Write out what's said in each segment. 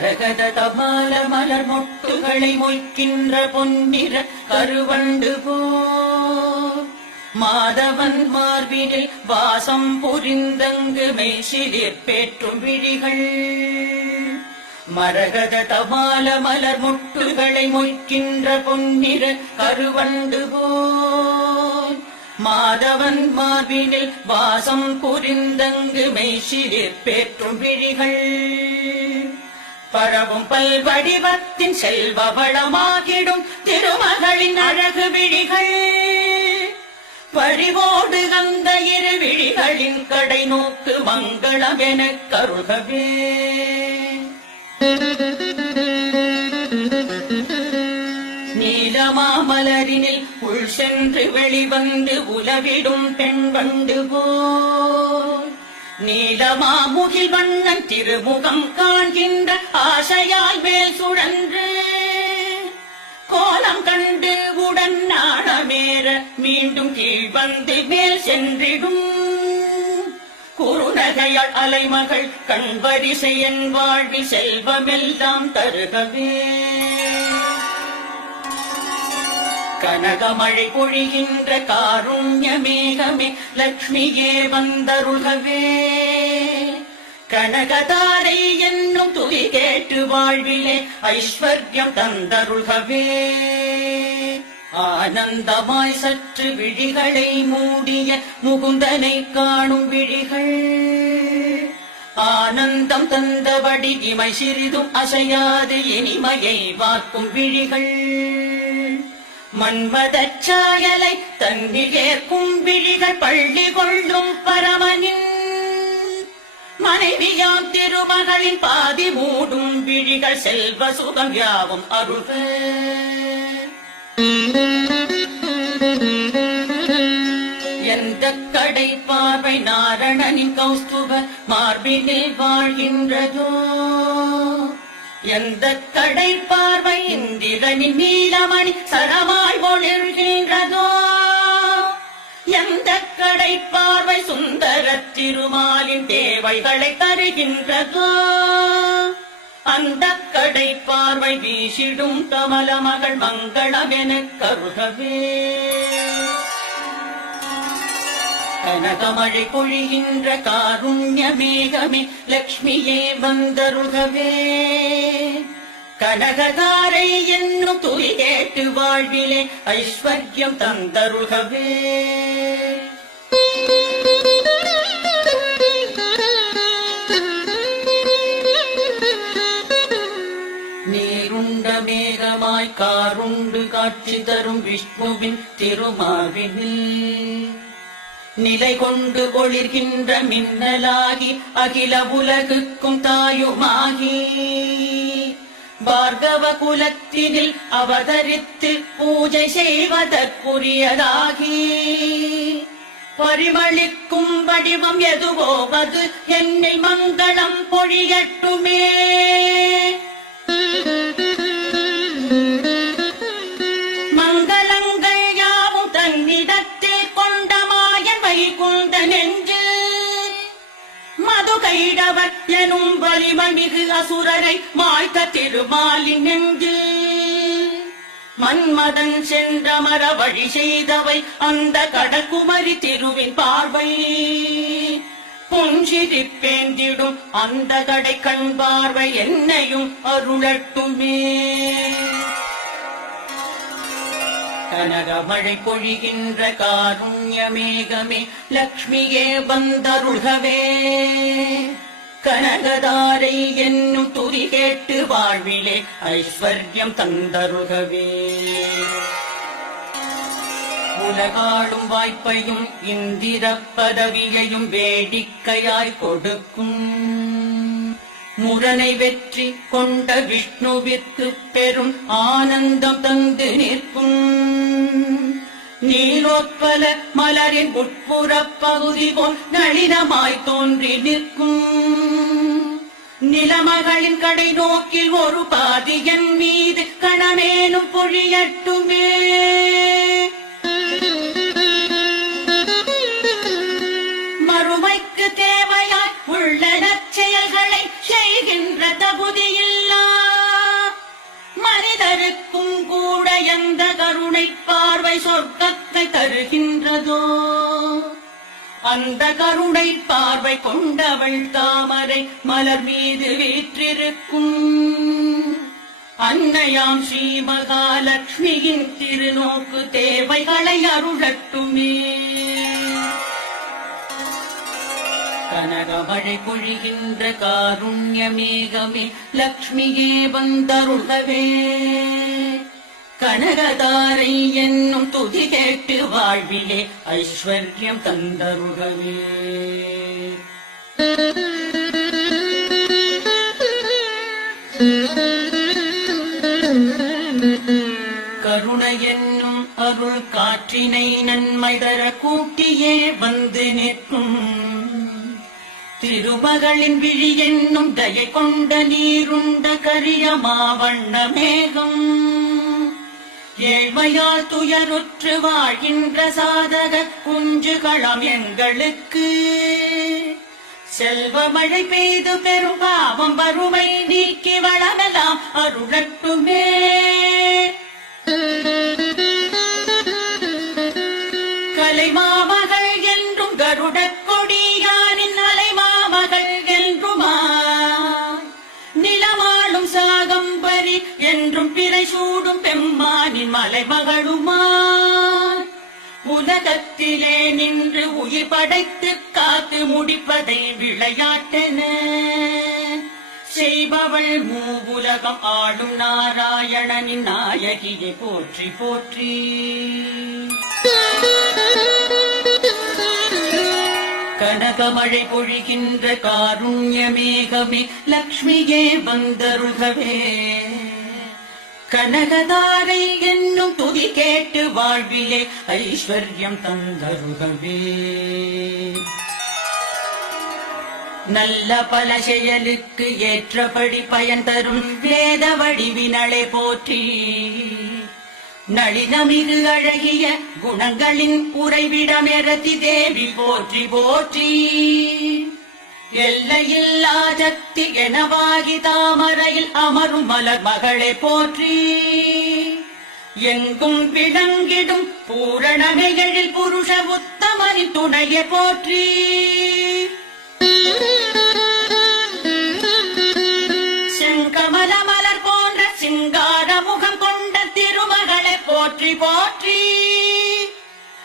கரகத தபால மலர் மொட்டுகளை மொய்க்கின்ற பொன்னிற கருவண்டு போர் மாதவன் மார்பினில் வாசம் புரிந்தங்கு மெய்சிலிர் பேற்றும் விழிகள். மரகத தபால மலர் மொட்டுகளை மொய்க்கின்ற பொன்னிற கருவண்டு போல் மாதவன் மார்பினில் வாசம் புரிந்தங்கு மெய்சிலிர் பேற்றும் விழிகள். பரவும் பல்வடிவத்தின் செல்வ வளமாகிடும் திருமகளின் அழகு விழிகள். பறிவோடு அந்த இரு விழிகளின் கடை நோக்கு மங்களம் என கருகவே. நீலமாமலரினில் உள் சென்று வெளிவந்து உலவிடும் பெண் வண்டு நீலமா முகில் வண்ணன் திருமுகம் காண்கின்ற ஆசையால் மேல் சுழன்று. கோலம் கண்டு உடன் நாணமேற மீண்டும் கீழ் வந்து மேல் சென்றிடும். குறுநகையால் அலைமகள் கண்வரிசை என் வாழ்வில் செல்வமெல்லாம் தருகவே. கனகமழை பொழிகின்ற காருண்ய மேகமே லக்ஷ்மியே வந்தருள்கவே. கனகதாரை என்னும் துதி கேட்டு வாழ்விலே ஐஸ்வர்யம் தந்தருள்கவே. ஆனந்தமாய் சற்று விழிகளை மூடிய முகுந்தனை காணும் விழிகள். ஆனந்தம் தந்தபடி இமை சிறிதும் அசையாது இனிமையை வாக்கும் விழிகள். மன்மதச் சாயலை தன்னில் ஏற்கும் விழிகள் பள்ளி கொள்ளும் பரமனின் மனைவியாம் திருமகளின் பாதி மூடும் விழிகள் செல்வ சுகம் யாவும் அருள்க எந்த கடை பார்வை நாரணனின் கௌஸ்துப மார்பினில் வாழ்கின்றதோ எந்த கடை பார்வை இந்திரனின் நீலமணி சரமாய் ஒளிர்கின்றதோ? எந்த கடை பார்வை சுந்தர திருமாலின் தேவைகளை தருகின்றதோ? அந்த கடை பார்வை வீசிடும் கமல மகள் மங்களம் எனக் கருகவே. கனகமழை பொழிகின்ற காருண்ய மேகமே லக்ஷ்மியே வந்தருகவே. கனகதாரை என்னும் துதி கேட்டு வாழ்விலே ஐஸ்வர்யம் தந்தருகவே நீருண்ட மேகமாய் காருண்டு காட்சி தரும் விஷ்ணுவின் திருமாவினில். நிலை கொண்டு ஒளிர்கின்ற மின்னலாகி அகில உலகுக்கும் தாயுமாகி. பார்கவ குலத்தினில் அவதரித்து பூஜை செய்வதற்குரியதாகி. பரிமளிக்கும் வடிவம் எதுவோ அது என்னில் மங்களம் பொழியட்டுமே. மது கைடவர் எனும் வலிமமிகு அசுரரை மாய்த்த திருமாலின் நெஞ்சு மன்மதன் சென்றமர வழி செய்தவை அந்த கடற்குமரி திருவின் பார்வை. புஞ்சிரிப்பேந்திடும் அந்த கடை கண் பார்வை என்னையும் அருளட்டுமே. கனகமழை பொழிகின்ற காருண்ய மேகமே லக்ஷ்மியே வந்தருள்கவே. கனகதாரை என்னும் துதி கேட்டு வாழ்விலே ஐஸ்வர்யம் தந்தருகவே உலகாடும் வாய்ப்பையும் இந்திர பதவியையும் வேடிக்கையாய் கொடுக்கும். முரணை வெற்றி கொண்ட விஷ்ணுவிற்கு பெரும் ஆனந்தம் தந்து நிற்கும். நீலோத்பல மலரின் உட்புறப் பகுதி போல் நளினமாய் தோன்றி நிற்கும். நிலமகளின் கடை நோக்கில் ஒரு பாதியன் மீது கணமேனும் பொழியட்டுமே. மறுமைக்கு தேவையாய் உள்ள நற்செயல்களை செய்கின்ற தகுதியில்லா. மனிதருக்கும் கூட எந்த கருணை சொர்க்கத்தை தருகின்றதோ அந்த கருணை பார்வை கொண்டவள் தாமரை மலர் மீது வீற்றிருக்கும். அன்னையாம் ஸ்ரீ மகாலட்சுமியின் திருநோக்கு தேவைகளை அருளட்டுமே. கனகமழை பொழிகின்ற காருண்ய மேகமே லக்ஷ்மியே வந்தருளவே. கனகதாரை என்னும் துதி கேட்டு வாழ்விலே ஐஸ்வர்யம் தந்தருகவே. கருணை என்னும் அருள் காற்றினை நன்மை தர கூட்டியே வந்து நிற்கும். திருமகளின் விழி என்னும் தயை கொண்ட நீருண்ட கரிய மாவண்ண மேகம். ஏழ்மையால் துயருற்று வாழ்கின்ற சாதக குஞ்சுகளம் எங்களுக்கு. செல்வ மழை பெய்து பெரும் பாவம் வறுமை நீக்கி வளமெல்லாம் அருளட்டுமே. என்றும் பிறை சூடும் பெம்மானின் மலைமகளுமா? உலகத்திலே நின்று உயிர் படைத்து காத்து முடிப்பதை விளையாட்டென. செய்பவள் மூவுலகம் ஆளும் நாராயணனின் நாயகியை போற்றி போற்றி. கனகமழை பொழிகின்ற காருண்ய மேகமே லக்ஷ்மியே வந்தருகவே கனகதாரை என்னும் துதி கேட்டு வாழ்விலே ஐஸ்வர்யம் தந்தருகவே நல்ல பல செயலுக்கு ஏற்றபடி பயன் தரும் வேத வடிவினளை போற்றி. நளினமிகு அழகிய குணங்களின் உறைவிடமெரதி தேவி போற்றி போற்றி. எல்லையில்லா சக்தி எனவாகி தாமரையில் அமரும் மலர் மகளை போற்றி. எங்கும் விளங்கிடும் பூரணமைகளில் புருஷ உத்தமரின் துணையை போற்றி. போற்றி போற்றி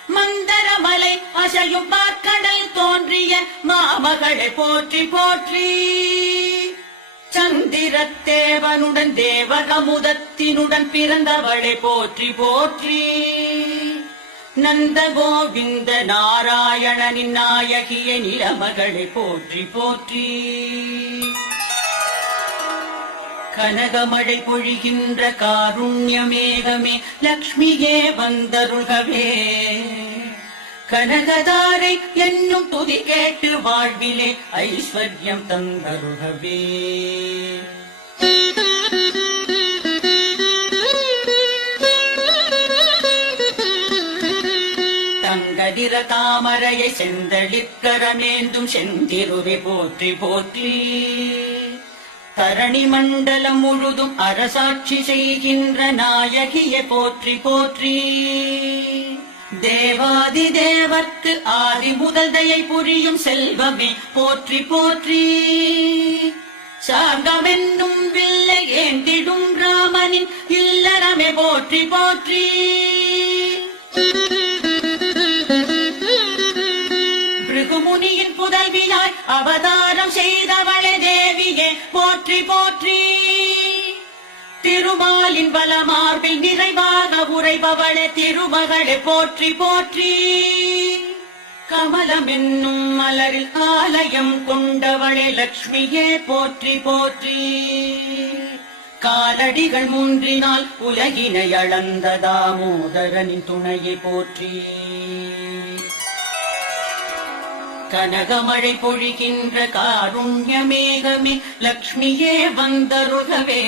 மந்தரமலை அசையும் பார்க்கடல் தோன்றிய மாமகளை போற்றி போற்றி. சந்திரத்தேவனுடன் தேவகமுதத்தினுடன் பிறந்தவளை போற்றி போற்றி. நந்த கோவிந்த நாராயணனின் நாயகிய நிலமகளை போற்றி போற்றி. கனகமழை பொழிகின்ற காருண்ய மேகமே லக்ஷ்மியே வந்தருள்கவே. கனகதாரை என்னும் துதி கேட்டு வாழ்விலே ஐஸ்வர்யம் தந்தருகவே தங்கதிர தாமரையை செந்தளிக்கரமேந்தும் செந்திருவி போற்றி போற்றி. தரணி மண்டலம் முழுதும் அரசாட்சி செய்கின்ற நாயகிய போற்றி போற்றி. தேவாதி தேவர்க்கு ஆதி முதல் தயை புரியும் செல்வமே போற்றி போற்றி. சாங்கமென்னும் வில்லை ஏந்திடும் ராமனின் இல்லறமே போற்றி போற்றி. முதல்வியாய் அவதாரம் செய்தவளே தேவியே போற்றி போற்றி. திருமாலின் பலமார்பில் நிறைவாக உரைபவளே திருமகளே போற்றி போற்றி. கமலம் என்னும் மலரில் ஆலயம் கொண்டவளே லக்ஷ்மியே போற்றி போற்றி. காலடிகள் மூன்றினால் உலகினை அளந்த தாமோதரனின் துணையை போற்றி. கனகமழை பொழிகின்ற காருண்ய மேகமே லக்ஷ்மியே வந்தருகவே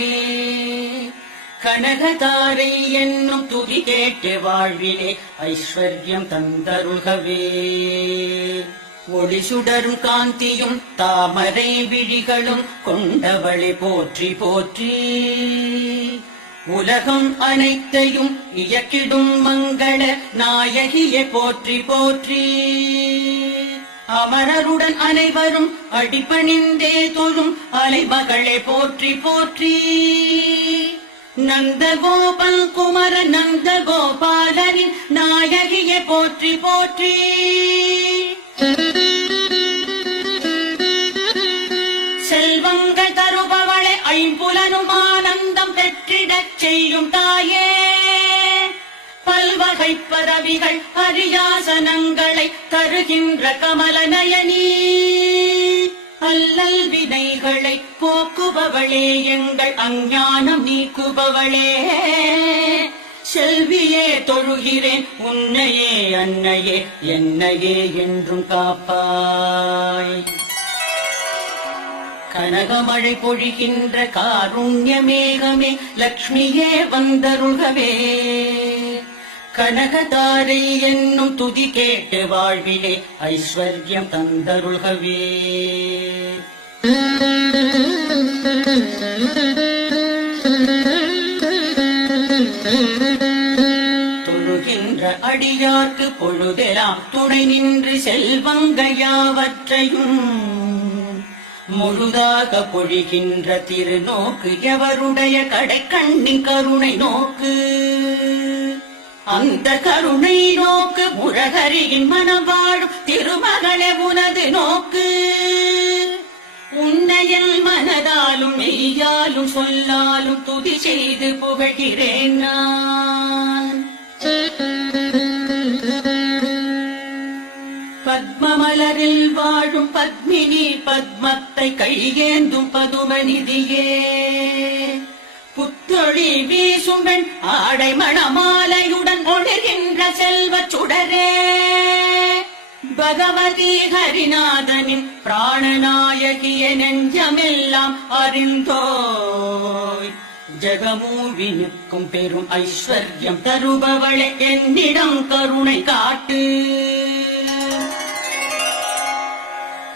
கனகதாரை என்னும் துதி கேட்டு வாழ்விலே ஐஸ்வர்யம் தந்தருகவே ஒளி சுடரும் காந்தியும் தாமரை விழிகளும் கொண்டவளை போற்றி போற்றி. உலகம் அனைத்தையும் இயக்கிடும் மங்கள நாயகியை போற்றி போற்றி. அமரருடன் அனைவரும் அடிப்பணிந்தே தொழும் அலைமகளை போற்றி போற்றி. நந்த கோபல் குமர நந்த கோபாலனின் நாயகியை போற்றி போற்றி. செல்வங்கள் தருபவளை ஐம்புலனும் ஆனந்தம் பெற்றிடச் செய்யும் தாயே. பல்வகை பதவிகள் அரியாசனங்களை தருகின்ற கமல நயனி அல்லல் வினைகளை போக்குபவளே எங்கள் அஞ்ஞானம் நீக்குபவளே. செல்வியே தொழுகிறேன் உன்னையே அன்னையே என்னையே என்றும் காப்பாய். கனகமழை பொழிகின்ற காருண்ய மேகமே லக்ஷ்மியே வந்தருள்கவே. கனகதாரை என்னும் துதி கேட்டு வாழ்விலே ஐஸ்வர்யம் தந்தருள்கவே தொழுகின்ற அடியார்க்கு பொழுதெலாம் துணை நின்று செல்வங்கையாவற்றையும் முழுதாக பொழிகின்ற திருநோக்கு எவருடைய கடை கண்ணின் கருணை நோக்கு. அந்த கருணை நோக்கு முழகரியின் மனம் வாழும் திருமகளே உனது நோக்கு. உன்னையல் மனதாலும் மெய்யாலும் சொல்லாலும் துதி செய்து புகழ்கிறேன் நான். பத்மமலரில் வாழும் பத்மினி பத்மத்தை கையேந்தும் பதுமநிதியே. புத்தொழி வீசும் பெண் ஆடை மணமாலையுடன் ஒழுகின்ற செல்வ சுடரே. பகவதி ஹரிநாதனின் பிராணநாயகிய நெஞ்சமெல்லாம் அறிந்தோய். ஜெகமூவி பெரும் ஐஸ்வர்யம் தருபவளை என்னிடம் கருணை காட்டு.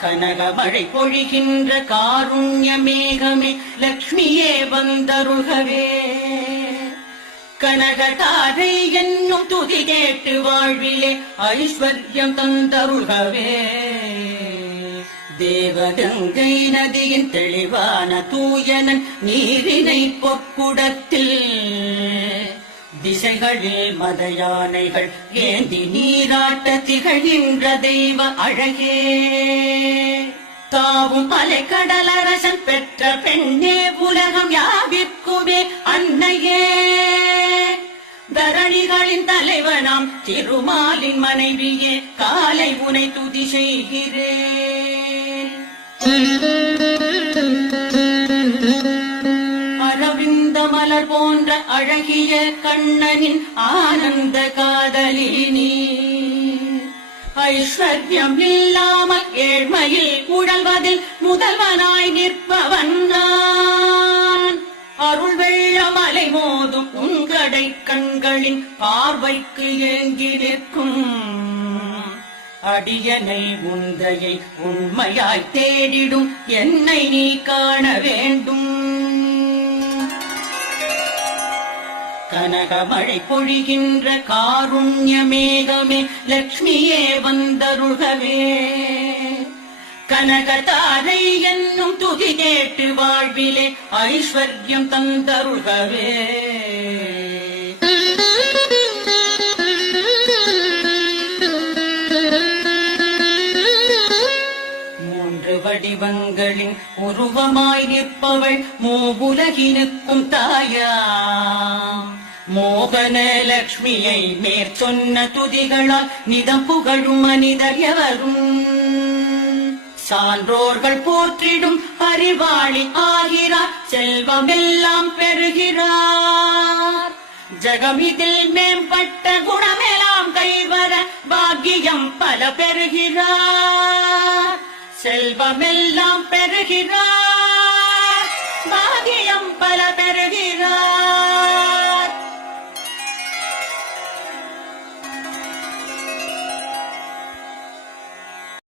கனகமழை பொழிகின்ற காருண்ய மேகமே லக்ஷ்மியே வந்தருகவே. கனகதாரை என்னும் துதி கேட்டு வாழ்விலே ஐஸ்வர்யம் தந்தருகவே. தேவகங்கை நதியின் தெளிவான தூயனன் நீரினை பொக்குடத்தில் திசைகளில் மத யானைகள் ஏந்தி நீராட்ட திகழ்கின்ற தெய்வ அழகே. தாவும் அலை கடலரசன் பெற்ற பெண்ணே உலகம் யாவிற்குமே அன்னையே. தரணிகளின் தலைவனாம் திருமாலின் மனைவியே காலை உனை துதி செய்கிறேன். மலர் போன்ற அழகிய கண்ணனின் ஆனந்த காதலினி. ஐஸ்வர்யம் இல்லாமல் ஏழ்மையில் உழல்வதில் முதல்வனாய் நிற்பவன் நான். அருள் வெள்ளம் அலை மோதும் உங்கடை கண்களின் பார்வைக்கு ஏங்கி நிற்கும். அடியனை உந்தையை உண்மையாய் தேடிடும் என்னை நீ காண வேண்டும். கனகமழை பொழிகின்ற காருண்ய மேகமே லக்ஷ்மியே வந்தருகவே கனகதாரை என்னும் துதி கேட்டு வாழ்விலே ஐஸ்வர்யம் தந்தருகவே வடிவங்களின் உருவமாய் நிற்பவள் மூவுலகினுக்கும் தாயா மோகன லக்ஷ்மியை மேற்சொன்ன துதிகளால் நிதம் புகழும் மனிதர் எவரும் சான்றோர்கள் போற்றிடும் அறிவாளி ஆகிறார் செல்வமெல்லாம் பெறுகிறார். ஜகமிதில் மேம்பட்ட குணமெல்லாம் கைவர பாக்கியம் பல பெறுகிறார். செல்வமெல்லாம் பெறுகிறார் பாக்கியம் பல பெறுகிறார்.